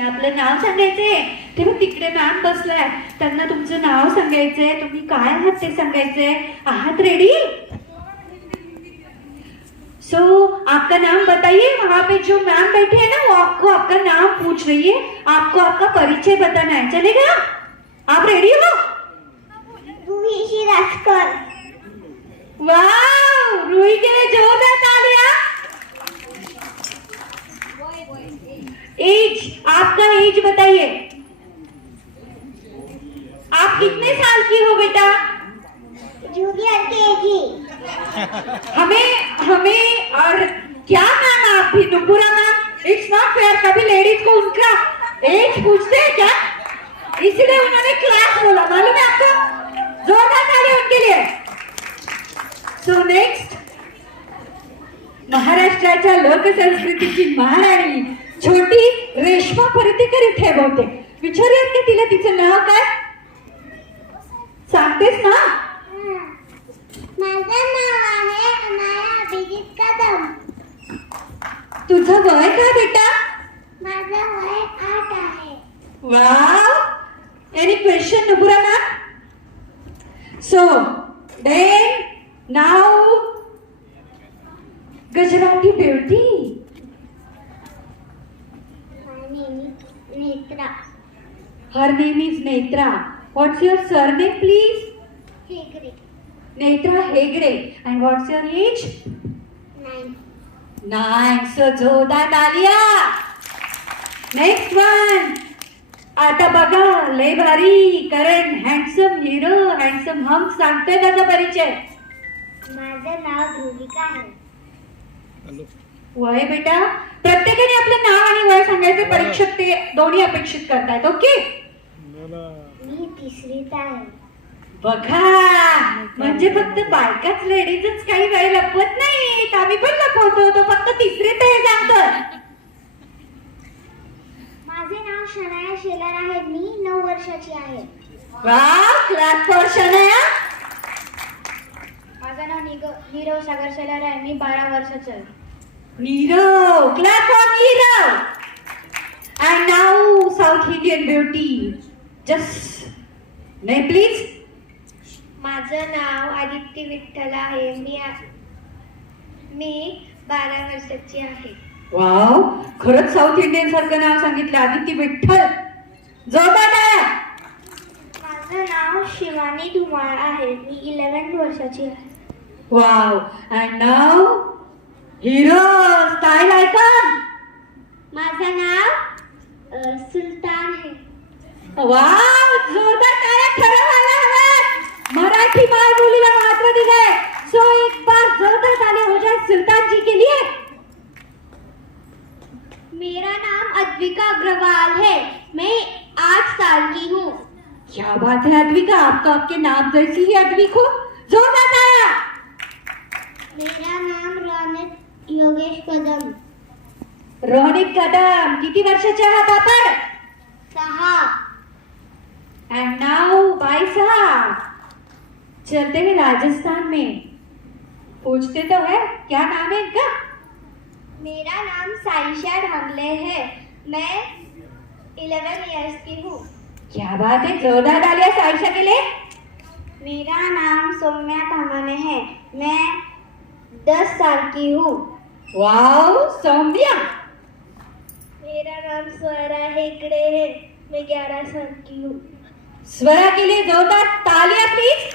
आपलं नाव सांगायचंय. ते बघ तिकडे मॅम बसलाय, त्यांना तुमचं नाव सांगायचंय, तुम्ही काय आहात ते सांगायचंय. आहात रेडी? सो आपका नाम बताइए. वहां पे जो मैम बैठी है ना, वो आपको आपका नाम पूछ रही है, आपको आपका परिचय बताना है. चलेगा? आप रेडी हो? रूही शिराजकर. वाह, रूही के लिए जोरदार तालियां. एज, आपका एज बताइए. आप कितने साल की हो बेटा? Junior KG. हमें और क्या नाम है आप भी? Nupura ma'am, it's not fair. कभी लेडीज को उनका एज पूछते हैं क्या? इसलिए उन्होंने क्लास बोला, मालूम है आपको? जोरदार ताली उनके लिए. सो नेक्स्ट, महाराष्ट्राच्या लोकसंस्कृतीची महाराणी छोटी रेश्मा परतीकर इथे बहुतेक. विचारूयात का तिला तिचं नाव काय? सांगतेस ना? माझं नाव आहे अनाया अभिजित कदम. तुझं वय काय बेटा? माझं वय 8 आहे. Wow, any question Nupura ma'am? So then नाव Gujarati beauty. My name is Netra Her name is Netra. What's your surname, please? Hegde. Netra Hegde. And what's your age? 9. 9. So जोरदार तालिया. Next one. आता बघा, लय भारी करण हँडसम हिरो, हँडसम हम सांगतोय त्याचा परिचय. माझं नाव ध्रुविका आहे. वय बेटा, प्रत्येकाने आपलं नाव आणि वय सांगायचं. परीक्षक ते दोन्ही अपेक्षित करतायत. ओके? मी 3रीत आहे. बघा, म्हणजे फक्त बायकाच लेडीजच काही वेळ लपवत नाहीत, आम्ही पण लपवतो. तो फक्त 3रीत आहे सांगतोय. माझे नाव शनाया शेलार आहे. मी 9 वर्षाची आहे. Wow, class for Shanaya. माझं नाव नीरव सागर शेलार आहे. मी 12 वर्षाचा आहे. Nirav, class for Nirav. And now south Indian beauty. Just name please. माझं नाव आदित्य विठ्ठल आहे. मी 12 वर्षाची आहे. वाव, खरंच साऊथ इंडियन सारखं नाव सांगितलं. आदित्य विठ्ठल. जोरदार टाळ्या. माझं नाव शिवानी धुमाळ आहे. मी 11 वर्षाची आहे. Wow, and now hero style icon. माझं नाव सुलतान आहे. वाव, जोरदार टाळ्या. खरं व्हायला हवं. मराठी मायबोलीला महत्व दिलंय. सो एक बार जोरदार ताली हो जाए सुल्तान जी के लिए. मेरा नाम अद्विका अग्रवाल है. मैं 8 साल की हूँ. क्या बात है अद्विका, आपका आपके नाम जैसी ही अद्विक हो. जोरदार तालियां. मेरा नाम रौनक योगेश कदम. रोनिक कदम. किती वर्षाचे आहात आपण? 6. एंड नाउ बाई साहब, चलते हैं राजस्थान में. पूछते तो है, क्या नाम है इनका? मेरा नाम साइशा ढांगले है. मैं 11 इयर्स की हूँ. क्या बात है, जोरदार तालियां साइशा के लिए. मेरा नाम सौम्या धामाने है. मैं 10 साल की हूँ. वाओ, सौम्या. मेरा नाम स्वरा हेगड़े है. मैं 11 साल की हूँ. स्वरा के लिए जोरदार तालियां प्लीज.